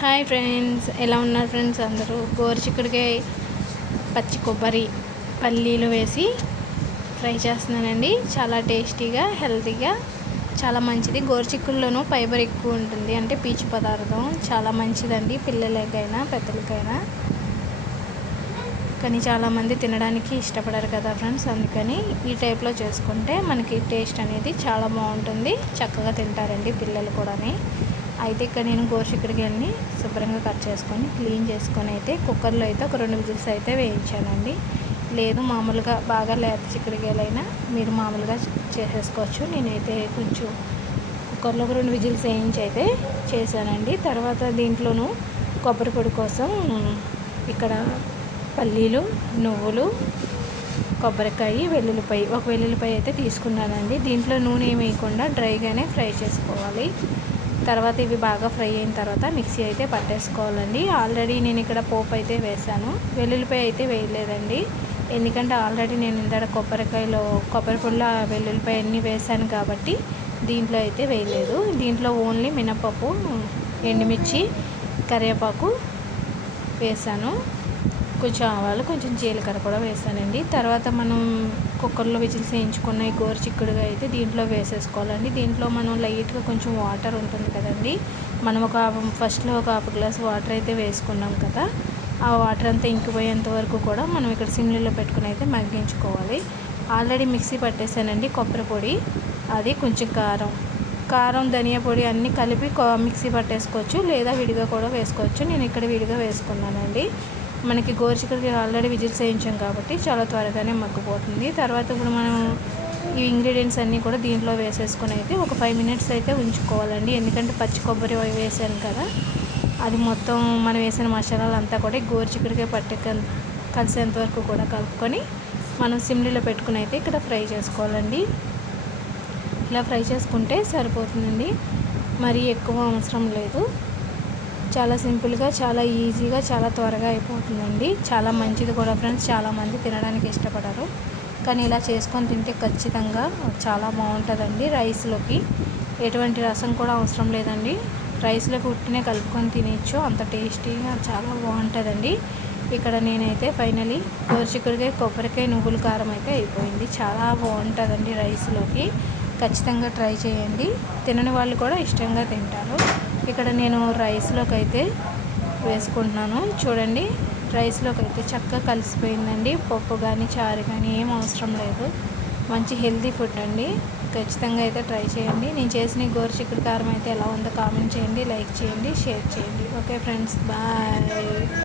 Hi friends ఎలా ఉన్నారు friends అందరూ? గోరుచిక్కుడికాయ పచ్చి కొబ్బరి పల్లీలు వేసి ఫ్రై చేస్తున్నానండి. చాలా టేస్టీగా హెల్తీగా చాలా మంచిది. గోరుచిక్కుల్లోనూ ఫైబర్ ఎక్కువ ఉంటుంది. అంటే పీచు పదార్థం చాలా మంచిదండి పిల్లలకైనా పెద్దలకైనా. కానీ చాలామంది తినడానికి ఇష్టపడరు కదా ఫ్రెండ్స్ అందుకని ఈ టైప్లో చేసుకుంటే మనకి టేస్ట్ అనేది చాలా బాగుంటుంది. చక్కగా తింటారండి పిల్లలు కూడా అయితే ఇక్కడ నేను గోరుచిక్కుడుకాయలని శుభ్రంగా కట్ చేసుకొని క్లీన్ చేసుకొని అయితే కుక్కర్లో అయితే ఒక రెండు విజిల్స్ అయితే వేయించానండి. లేదు మామూలుగా బాగా లేత చిక్కుడుకాయలైనా మీరు మామూలుగా చేసేసుకోవచ్చు నేనైతే కొంచెం కుక్కర్లో ఒక రెండు విజిల్స్ వేయించి అయితే చేశానండి. తర్వాత దీంట్లోనూ కొబ్బరి పొడి కోసం ఇక్కడ పల్లీలు నువ్వులు కొబ్బరికాయ వెల్లుల్లిపాయ ఒక వెల్లుల్లిపాయ అయితే తీసుకున్నానండి. దీంట్లో నూనె వేయకుండా డ్రైగానే ఫ్రై చేసుకోవాలి. తర్వాత ఇవి బాగా ఫ్రై అయిన తర్వాత మిక్సీ అయితే పట్టేసుకోవాలండి. ఆల్రెడీ నేను ఇక్కడ పోపు అయితే వేసాను వెల్లుల్లిపాయ అయితే వేయలేదండి. ఎందుకంటే ఆల్రెడీ నేను ఇందాక కొబ్బరికాయలో కొబ్బరి పుల్ల వెల్లుల్లిపాయ అన్నీ వేసాను కాబట్టి దీంట్లో అయితే వేయలేదు. దీంట్లో ఓన్లీ మినపప్పు ఎండుమిర్చి కరివేపాకు వేసాను కొంచెం ఆవాలు కొంచెం జీలకర్ర కూడా వేసానండి. తర్వాత మనం కుక్కర్లో విజిల్స్ వేయించుకున్న ఈ గోరు చిక్కుడుగా అయితే దీంట్లో వేసేసుకోవాలండి. దీంట్లో మనం లైట్గా కొంచెం వాటర్ ఉంటుంది కదండి. మనం ఒక ఫస్ట్లో ఒక హాఫ్ గ్లాస్ వాటర్ అయితే వేసుకున్నాం కదా. ఆ వాటర్ అంతా ఇంకిపోయేంత వరకు కూడా మనం ఇక్కడ సిమ్లీలో పెట్టుకుని అయితే మగ్గించుకోవాలి. ఆల్రెడీ మిక్సీ పట్టేసానండి కొబ్బరి పొడి అది కొంచెం కారం. కారం ధనియా పొడి అన్నీ కలిపి మిక్సీ పట్టేసుకోవచ్చు లేదా విడిగా కూడా వేసుకోవచ్చు. నేను ఇక్కడ విడిగా వేసుకున్నానండి. మనకి గోరుచిక్కడికి ఆల్రెడీ విజిట్ చేయించాం కాబట్టి చాలా త్వరగానే మగ్గిపోతుంది. తర్వాత ఇప్పుడు మనం ఈ ఇంగ్రీడియంట్స్ అన్నీ కూడా దీంట్లో వేసేసుకొని అయితే ఒక ఫైవ్ మినిట్స్ అయితే ఉంచుకోవాలండి. ఎందుకంటే పచ్చి కొబ్బరి వేసాను కదా అది మొత్తం మనం వేసిన మసాలాలు అంతా కూడా గోరుచిక్కడికే పట్టి కలిసేంత వరకు కూడా కలుపుకొని మనం సిమ్లీలో పెట్టుకుని అయితే ఇక్కడ ఫ్రై చేసుకోవాలండి. ఇలా ఫ్రై చేసుకుంటే సరిపోతుందండి. మరీ ఎక్కువ అవసరం లేదు. చాలా సింపుల్గా చాలా ఈజీగా చాలా త్వరగా అయిపోతుందండి. చాలా మంచిది కూడా ఫ్రెండ్స్. చాలామంది తినడానికి ఇష్టపడరు. కానీ ఇలా చేసుకొని తింటే ఖచ్చితంగా చాలా బాగుంటుందండి రైస్లోకి. ఎటువంటి రసం కూడా అవసరం లేదండి. రైస్లోకి ఉట్టినే కలుపుకొని తినచ్చు అంత టేస్టీగా చాలా బాగుంటుందండి. ఇక్కడ నేనైతే ఫైనలీ గోరుచిక్కుడుకాయ కొబ్బరికాయ నువ్వుల కారం అయితే అయిపోయింది. చాలా బాగుంటుందండి రైస్లోకి. ఖచ్చితంగా ట్రై చేయండి. తినని వాళ్ళు కూడా ఇష్టంగా తింటారు. ఇక్కడ నేను రైస్లోకి అయితే వేసుకుంటున్నాను. చూడండి రైస్లోకి అయితే చక్కగా కలిసిపోయిందండి. పప్పు కానీ చారు కానీ ఏం అవసరం లేదు. మంచి హెల్తీ ఫుడ్ అండి. ఖచ్చితంగా అయితే ట్రై చేయండి. నేను చేసిన గోరు చిక్కుడు కారం అయితే ఎలా ఉందో కామెంట్ చేయండి లైక్ చేయండి షేర్ చేయండి. Okay friends bye